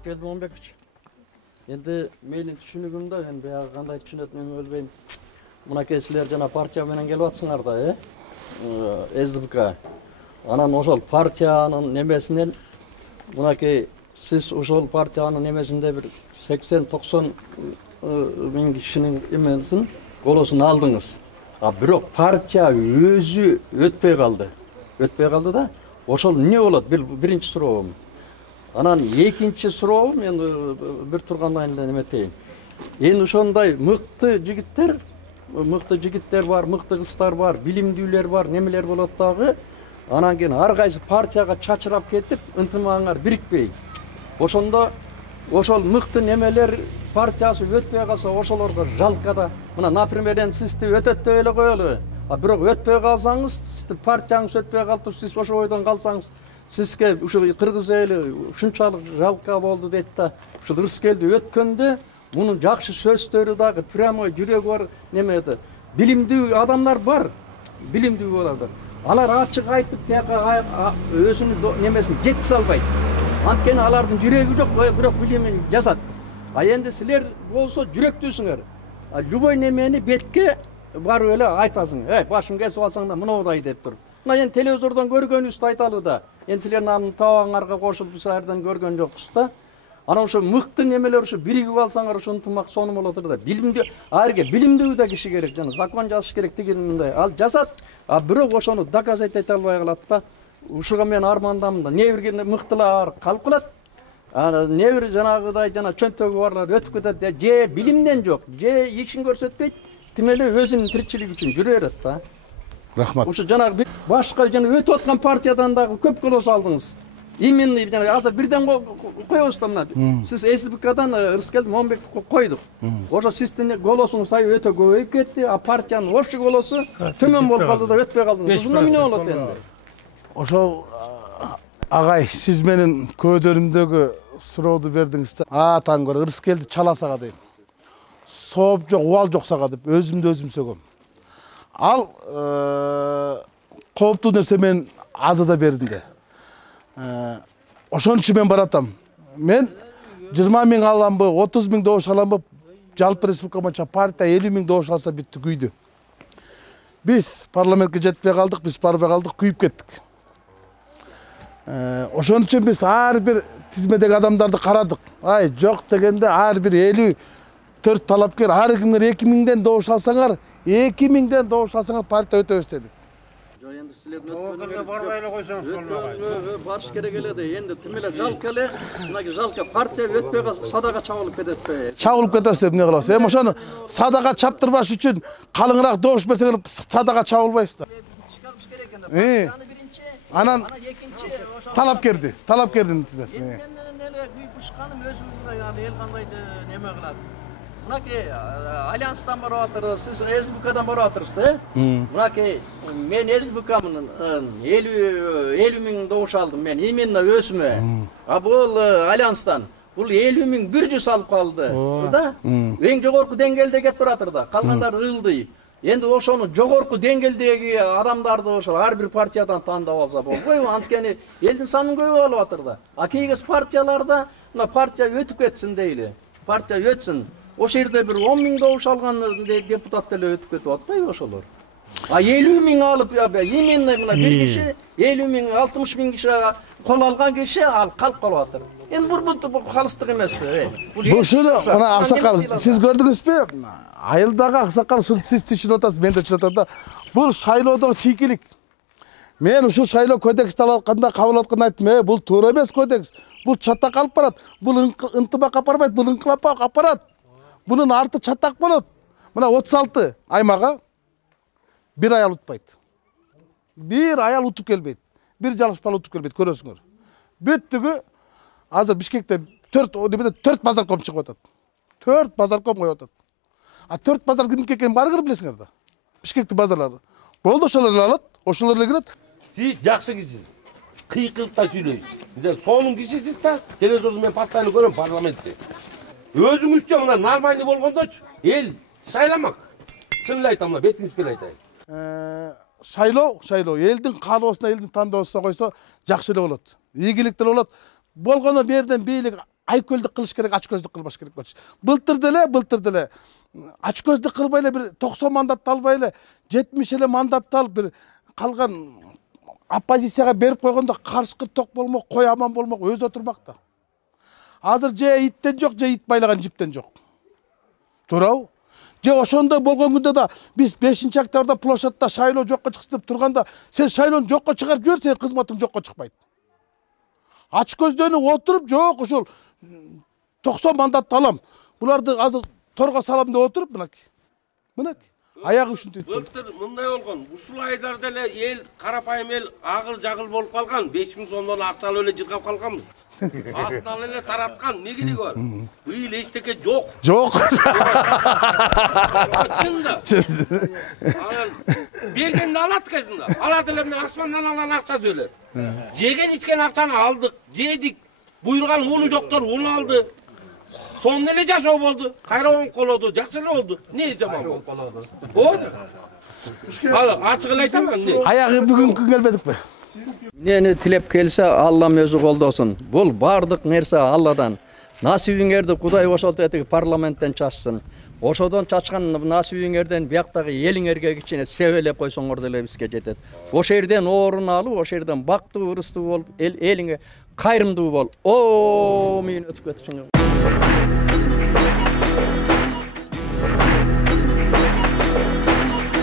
Ырыскелди Момбекович. Endi menin түшүнүгүмдө эми баягы кандай түшүнөт мен билбейм. Мынакей силер жана партия менен келип атсыңар да, СДПК. Анан ошол партиянын немесинен мынакей сиз ошол партиянын немесинде бир 80-90 миң кишинин эмесин голосун алдыңыз. А бирок партия өзү өтпөй калды. Өтпөй калды да. Ошол эмне болот? Биринчи суроом. Анан экинчи суроом мен бир тургандан эле неметейин. Эми ошондой мыкты жигиттер бар, мыкты кыздар бар, билимдүүлөр бар, немелер болот дагы. Анан кийин ар кайсы партияга чачырап кетип, ынтымагыңар бирикпей. Ошондо ошол мыкты немелер партиясы өтпөй калса, ошолорго жалко да. Мына, например, сизди өтөт деп эле коелу. А бирок өтпөй калсаңыз, сизди партияңыз өтпөй калып, сиз ошо ойдон калсаңыз, сизге ушу кыргыз эли ушунчалык жалко болду дейт да. Ушул Ырыскелди өткөндө мунун жакшы сөздөрү дагы прямой жүрөгү бар немеде. Билимдүү адамдар бар. Билимдүү болот. Алар ачык айтып, өзүнүн немесин жеткизе албайт. Анткени алардын жүрөгү жок, бирок билимин жазат. А энди силер болсо жүрөктүүсүңөр. Любой немени бетке барып эле айтасың. Башың кесип алсаң да мындай деп туруп. Мына эми телевизордон көргөнүбүздү айталы да. Эми силердин табаңарга кошулуп силерден көргөн жокпуз да. Анан ошо мыкты немелер ошо биригип алсаңар ошо ынтымак сонун болот да. Билимдүү, арге билимдүү да киши керек, жана закон жазыш керек дегенде. Ал жазат, а бирок ошону доказать эте албай калат да. Ушуга мен армандамын да. Не бир мыктылар калып калат. Не бир жанагыдай жана чөнтөгү барлар өтүп кетет. Же билимден жок, же ишин көрсөтпөйт, тим эле өзүнүн тиричилиги үчүн жүрө берет да. Рахмат. Ошо жанагы башка жана өтүп аткан партиядан дагы көп голос алдыңыз. Именно жана азыр бирден коебуз да мына. Сиз СДПКдан Ырыскелди Момбековго койдук. Ошо сиздин голосуңуз сай өтө көбөйүп кетти, а партиянын общий голосу төмөн болуп калды да өтпөй калдыңыз. Ушунда эмне болот энди? Ошол агай, сиз менин көдөрүмдөгү сурооду бердиңиз да. Атаң көрө Ырыскелди чала сага дейм. Сооп жок, убал жок сага деп өзүмдү өзүм сөгөм. Ал кооптуу нерсе мен азы да бердим де. Ошон үчүн мен баратам. Мен 20 миң аламбы, 30 миң добуш аламбы, жалпы республика боюнча партия 50 миң добуш алса бүттү, күйдү. Биз парламентке жетпей калдык, биз барбай калдык, күйүп кеттик. Ошон үчүн биз ар бир тизмедеги адамдарды карадык. Жок дегенде ар бир 54 талапкер, ар кимге 2 миңден добуш алсаңар, 2 миңден добуш алсаңар партия өтөбүз дедик. Жок, энди силердин өткөнгө барбай эле койсоңуз болмок. Барыш керек эле да. Энди тим эле жалко эле, мынакей жалко партия өтпөй калса садага чабылып кетет. Чабылып кетесиз деп эмне кылабыз? Эми ошону садага чаптырбаш үчүн калыңыраак добуш берсеңер садага чабылбайбыз да. Анан талапкердин тизесин. Мен эле күйпүшканым өзүмдүн эл кандай неме кылат. Мынакей Альянстан барып атыр, сиз СДПКдан барып атырсыз да? Мынакей мен СДПКмын 50 миң добуш алдым мен именно өзүмө. А бул Альянстан бул 50 миң 100 алып калды да? Эң жогорку деңгээлде кетип баратыр да. Калгандары ылдый. Энди ошону жогорку деңгээлдеги адамдарды ошо ар бир партиядан тандап алса болбойбу? Анткени элдин саны көбөйүп алып атыр да. А кийинки партияларда мына партия өтүп кетсин дейли. Партия өтсүн. Ошо жерде бир 10 миң добуш алган депутат деле өтүп кетип атпайбы ошолор? А 50 миң алып, именно мына бир киши 50 миң, 60 миң киши кол алган киши ал калып калып атыр. Эми бул калыстык эмеспи? Бул ушуну ана аксакал, сиз көрдүңүзбү? Айылдагы аксакал ушуну сиз түшүнүп атасыз, мен да түшүнүп атам да. Бул шайлоодогу чийкилик. Мен ушул шайлоо кодексти алатканда кабыл атканда айттым, бул туура эмес кодекс. Бул чатак алып барат. Бул ынтымак алып барбайт, бул инкылапка алып барат. Bunun artı çatak bolot. Mına 36 aymağa bir ayal utpayt. Bir ayal utup kelbeyt. Bir çalışpalı utup kelbeyt, көрөсүңөр. Büttügü azır Bişkek'te 4 bazarkom çıkıp atat. 4 bazarkom koyup atat. A 4 bazar kimге экенин баары билесиңер да. Бишкектин базарлары. Болду ошолор алат, ошолор эле келет. Сиз жакшы кишисиз. Кыйкырыкта сүйлөйсүз. Сонун кишисиз да. Телевизорду мен постоянно көрөм парламентте. Өзүңүзчө мына нормальный болгондочу эл шайламак. Чын эле айтам, мына бетиңизге эле айтайын. Шайлоо элдин каалоосуна, элдин тандоосуна койсо жакшы эле болот. Ийгиликтер болот. Болгону берден бийлик айкөлдүк кылыш керек, ачкөздүк кылбаш керек болчу. Былтыр деле ачкөздүк кылбай эле бир 90 мандатты албай эле 70 эле мандатты алып бир калган оппозицияга берип койгондо карышкыр ток болмок, кой аман болмок, өзү отурмак да. Азыр же иттен жок, же ит байлаган жиптен жок. Туурабы? Же ошондой болгон күндө да биз 5-октябрда площадьда шайлоо жокко чыксын деп турганда, сен шайлоону жокко чыгарып жибер, сенин кызматың жокко чыкпайт. Ачкөздөнүп отуруп, жок ошол 90 мандатты алам. Буларды азыр торго салам деп отуруп, мынакей. Аягы ушинтип. Былтыр мындай болгон. Ушул айдарда эле эл, карапайым эл агыл-жагыл болуп калган. 5000 сомдон акчалып эле жыргап калганбыз. Астан эле тараткан. Негиди бар. Быйыл эчтеке жок. Жок. Чында. Бергенде алат кезинде. Алат эле мына асмандан алган акча сөйлөт. Жеген ичкен акчаны алдык, жедик. Буйрган уну жоктор уну алды. Сонун эле жашоо болду. Кайра оң колоду, жакшы эле болду. Не жаман болду? Болду. Ачык эле айтам мен. Аягы бүгүнкү келбедикпи? Нени тилеп келсе, Аллам өзү колдосун. Бул бардык нерсе Алладан. Насибиңерди Кудай ошол этиги парламенттен чачсын. Ошодон чачкан насибиңерден бияктагы элиңерге кичине себелеп койсоңор деле бизге жетет. Ошол жерден орун алып, ошол жерден бактуу, ырыстуу болуп, элиңе кайрымдуу бол. О, мен өтүп кетишиң.